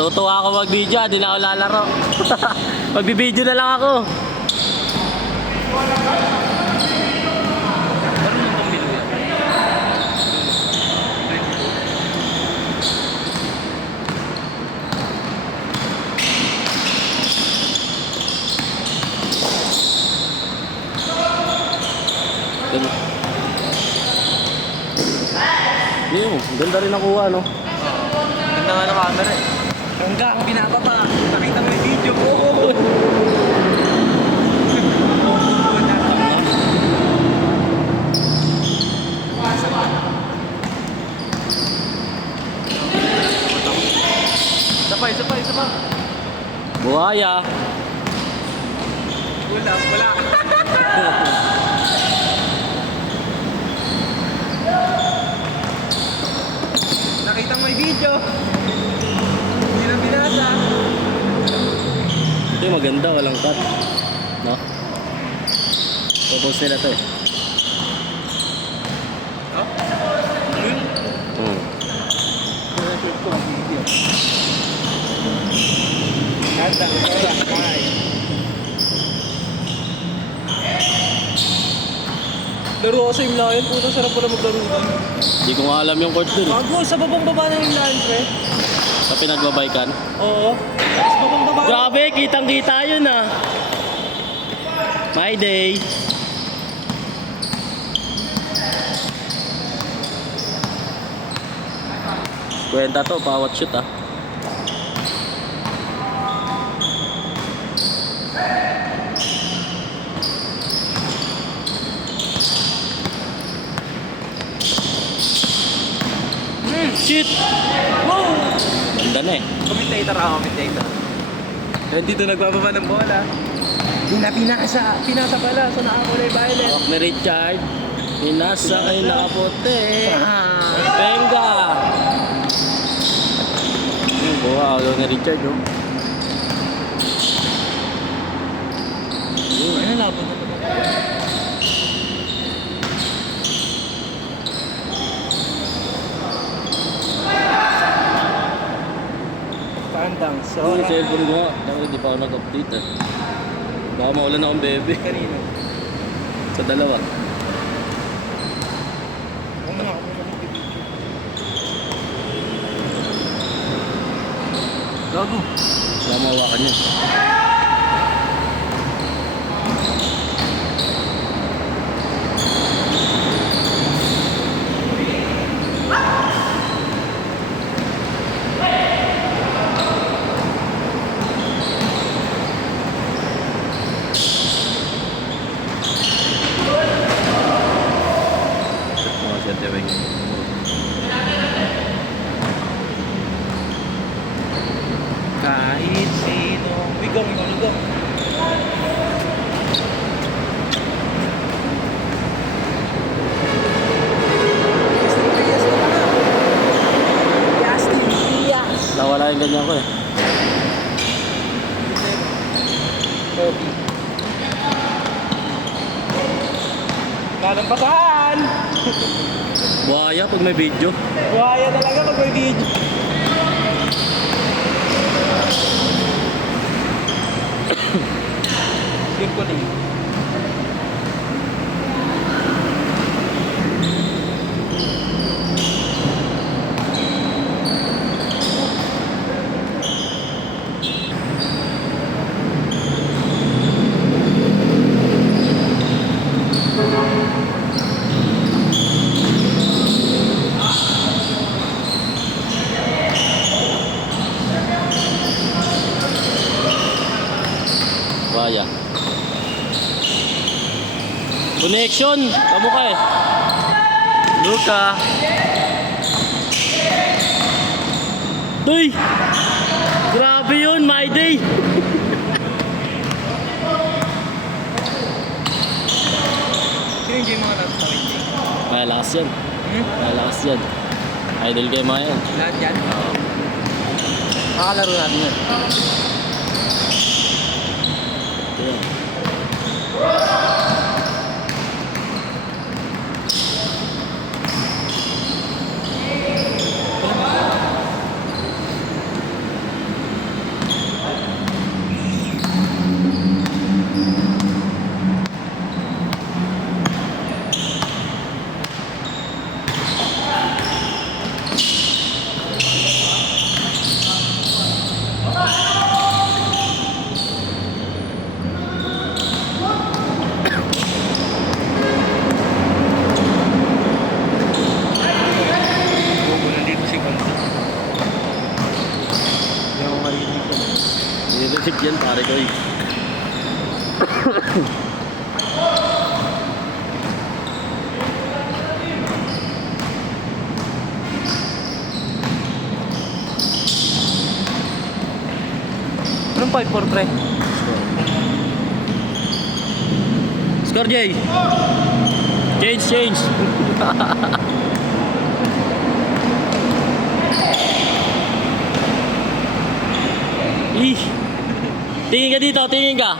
Tutuwa ako mag-video, hindi na ako lalaro. Magbibideo na lang ako. Yung, ganda rin nakuha, no? Ganda nga ng camera eh. Hanggang binababa. Nakita mo yung video ko. Isa pa. Buhaya. Wala. Nakita mo yung video. Hindi na binasa. Ito yung maganda, walang cut. No? Propose nila to eh. Oh? Pinashort ko ang video. Ganda. Laro ko sa Imlayan, puto sarap pala maglaro doon. Hindi ko nga alam yung court dun. Bago, sa babang baba ng Imlayan, pre. Sa pinagbabaykan. Oo. Sa babang baba. Grabe, kitang-kita yun ah. My day. Kwenta to, bawat shoot ah. Shit! Wow! Ganda na eh. Commentator. Dito nagbababa ng bola. Pinasa pala, so nakakulay violet. Hawak ni Richard. Pinasa kay nakaputi. Benga! Yung buha, hawak ni Richard oh. Ano labot na ba? Kandang, so Yung cellphone ko nga, dahil hindi pa ako nag-update eh. Baka mawalan akong bebe. kanino? Sa dalawa. Ano nga ako mag-video? Gago. Wala mawakan yun. Kahit sino. Wigong. Nawala yung ganyan ko eh. Lalampasan! Buhaya pag may video. Buhaya talaga pag may video. Simple eh. Buhaya. Connection! Kamukha eh. Luka. Uy! Grabe yun, my day! Sino yung game mga nasa tawid? Malakas yan. Malakas yan. Idol game mga yan. Lahat yan? Makalaro natin yan. Ayan. pare ko eh. Anong 5-4 pre? Score, Jay. Change. Ih. Tingin ka dito, tingin ka.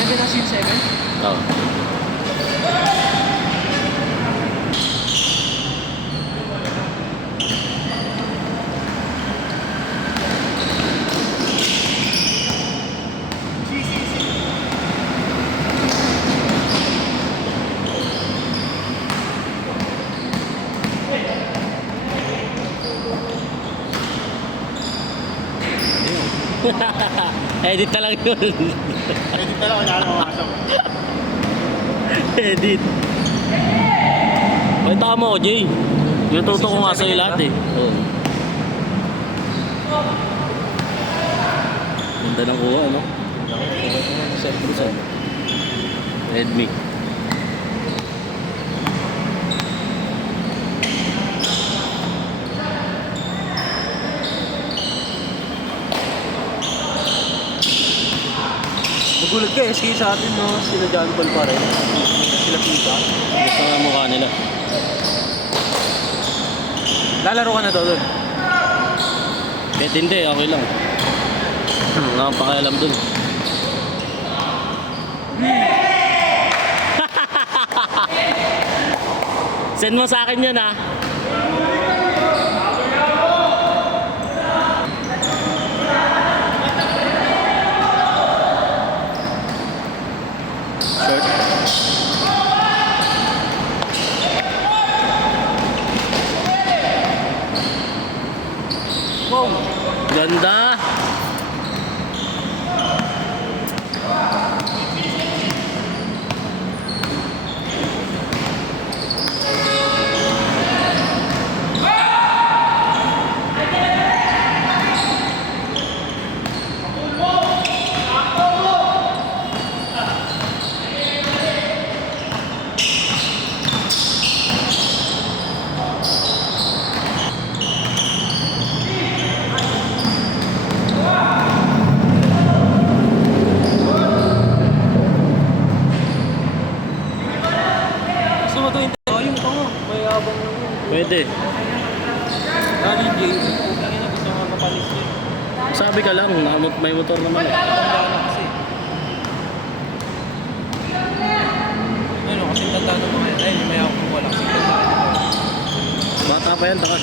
Nandun na scene 7? Oh. Edit na lang yun. Edit na lang, kanya mamasok. Edit. Ay, tama ko, Jay. Natuto ko nga sa'yo lahat eh. Oo. Ganda ng kuha, no? Redmi. Magulat ka, SK sa atin, no? Sila John Paul pa rin. Sila Pita. Gusto nga mukha nila. Lalaro ka na to doon. Kahit hindi, okay lang. Wala akong pakialam dun. Send mo sa akin yun, ha? Short. Wow! Ganda. Gusto mo to yung yung tango. May abang lang yun. Pwede. Dali, Jay. Putang ina, gusto mo mapalis yun. Sabi ka lang, may motor naman. Eh. Tanda na kasi. Ano, kasi tanda ng mga yan. Ayun, may ako kung wala. Kasi tanda na. Bata pa yan, taka.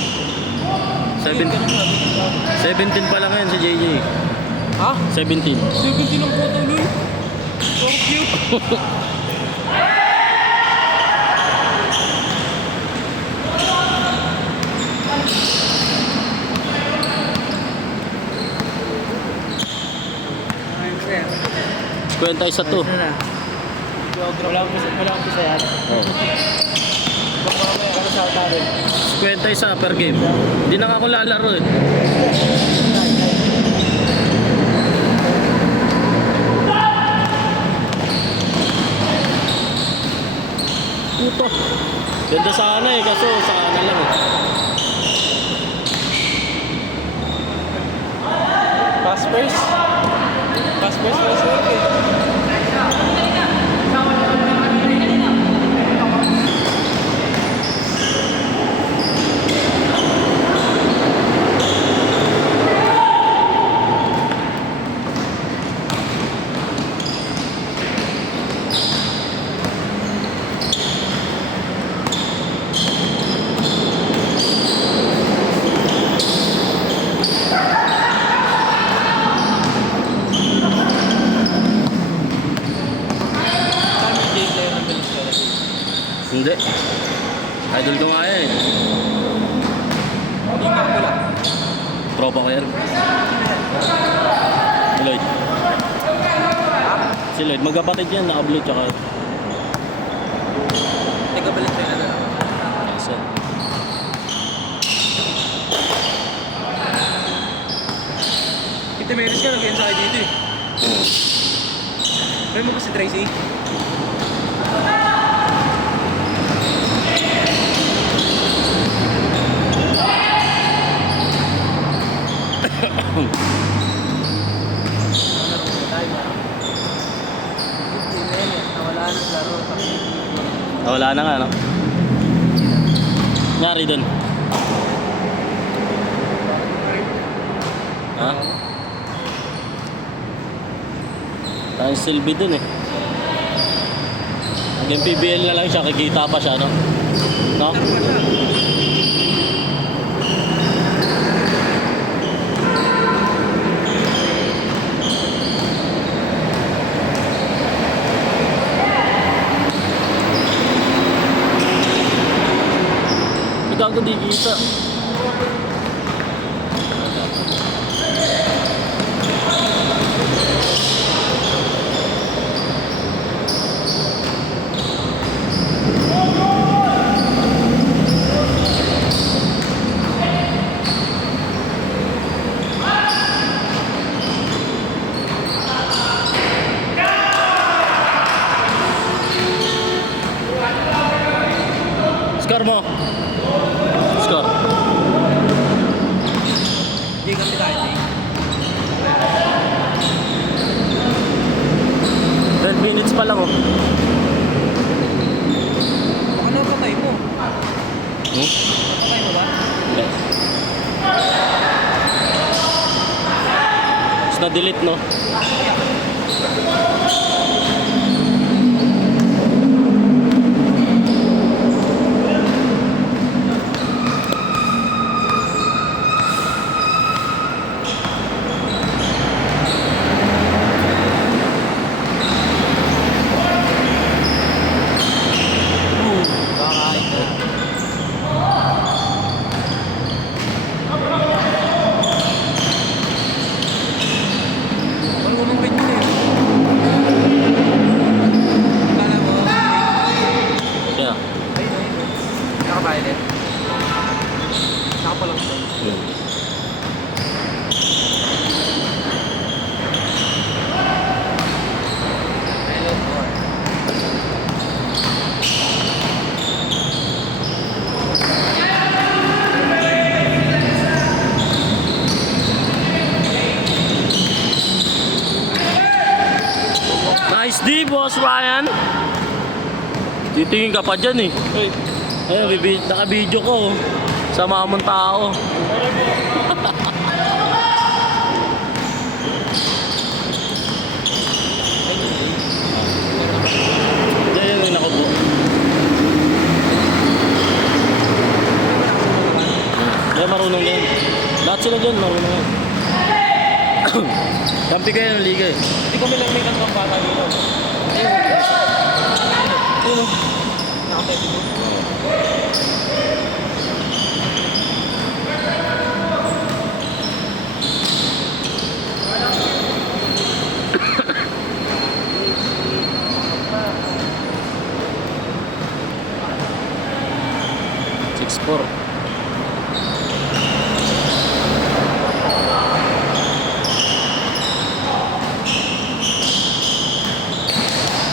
17 pa lang yan si JJ. Ha? 17. 17 ang putang nun. So cute. Kwenta isa to. Wala akong pisa yan. Oh. Baka mamaya, ano sa tarin? Kwenta isa per game. Hindi na nga ako lalaro eh. Puto. Ganda sana eh, kaso sana lang eh. Pass first. Pass first, pass first eh. Hindi. Idol ko nga yan eh. Hindi nga pala. Pro Tropa ko yan. Si Lloyd. Si Lloyd, magkapatid yan, naka-blue tsaka... Nagkabalit sila na. Isa. Kita meron siya, nag-end sa akin dito eh. Meron mo ba si Tracy? Wala na nga, no? Nyari dun. Ha? Tayong silbi dun eh. Hanggang PBL na lang siya, kikita pa siya, no? No? Gago di kita. Score mo. Score. Hindi kami tayo, Jay. 12 minutes pa lang, oh. Ano patay mo? Hmm? Patay mo ba? Hindi. Tapos na-delete, no? Kakain na. Marunong rin yun eh. Kala mo, Kaya. ayun. Naka-violet. Nakapalang siya. Hmm. Hello, boy. Nice D, boss Ryan. Titingin ka pa dyan eh. Ayun, naka-video ko. Oh. Sama mong tao. Diyan yung nakupo. Diyan marunong yan. Lahat sila dyan marunong yan. Kampi kayo ng liga eh. Hindi kami lang may kantong bata dito. Sino? Nakapete mo. Six 4.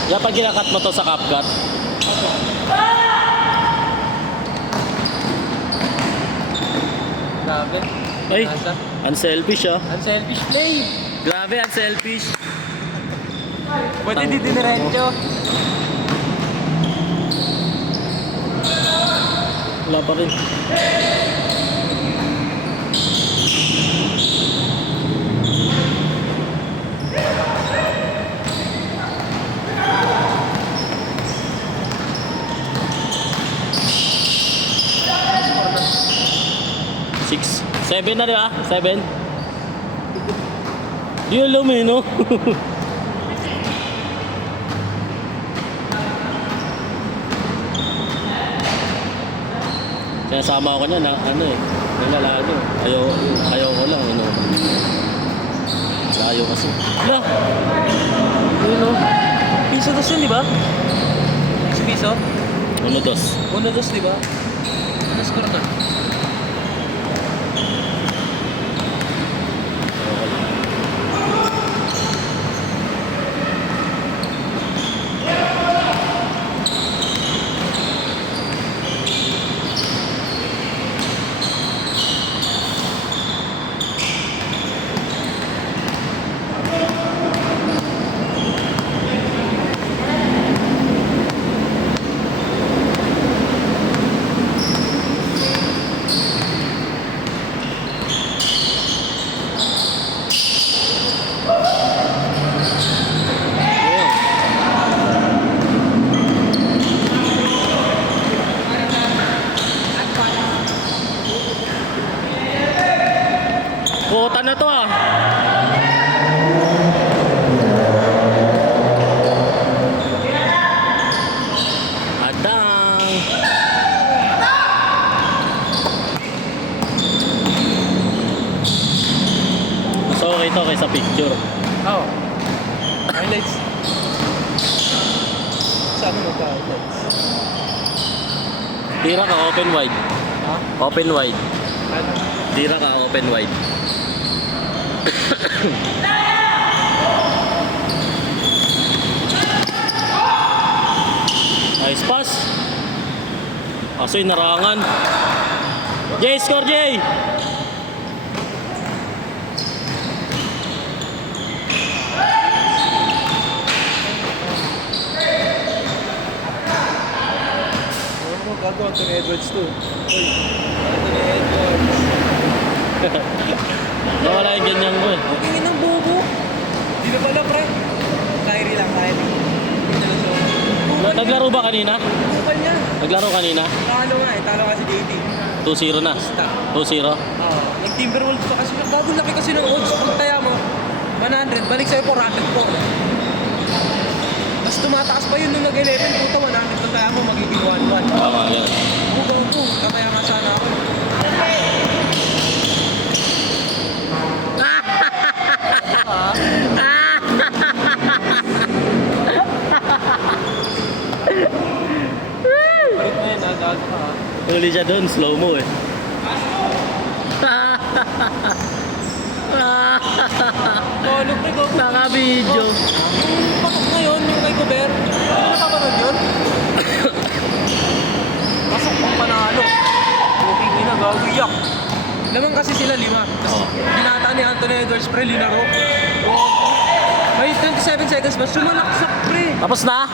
Kaya pag ginakat mo to sa CapCut, Grabe. ay, Nasa? unselfish ah. Unselfish play. Grabe, unselfish. Pwede di diniretso. Wala pa rin. Six. 7 na di ba? 7. Di alam eh, no? Sinasama ako niya na ano eh. Wala lalo. Ayaw ko lang, ano. Layo kasi. Wala. Yun o. Piso dos yun, di ba? Piso? 1-2. 1-2, di ba? Ano score na? Kuota na to ah. Adang. So okay to kaysa picture. Oo. Highlights. Saan mo ka highlights? Tira ka open wide. Ha? Open wide. Ano? Tira ka open wide. Nice pass. Kaso inarangan. Jay, score Jay! Ano mo gago? Anthony Edwards to. Uy. Anthony Edwards. Nawala yung ganyan ko eh. Bukingin ng bobo. Di na pala, pre. Kyrie lang, Kyrie. Hindi na lang siya. Naglaro ba kanina? Bukal niya. Naglaro kanina? Talo nga eh. Talo nga si JT. 2-0 na. Basta. 2-0. Oo. Nag-Timberwolves pa kasi. Bago laki kasi ng odds. Kung taya mo, 100. Balik sa'yo 400 po. Mas tumataas pa yun nung nag-11. Puta, 100 na taya mo, magiging 1-1. Tama yan. Bukaw po. Kataya nga sana ako. Balik na yun, nagago ka ha. Huli siya doon, slow mo eh. Ano pre, go. Naka-video. Yung patok ngayon, yung kay Gobert. Ano napapanood yun? Pasok pang panalo. Booking ina, gawiyak. Naman kasi sila 5. Tapos Oo. binata ni Anthony Edwards pre, linaro. Oh. May 27 seconds ba? Sumalaksak pre. Tapos na?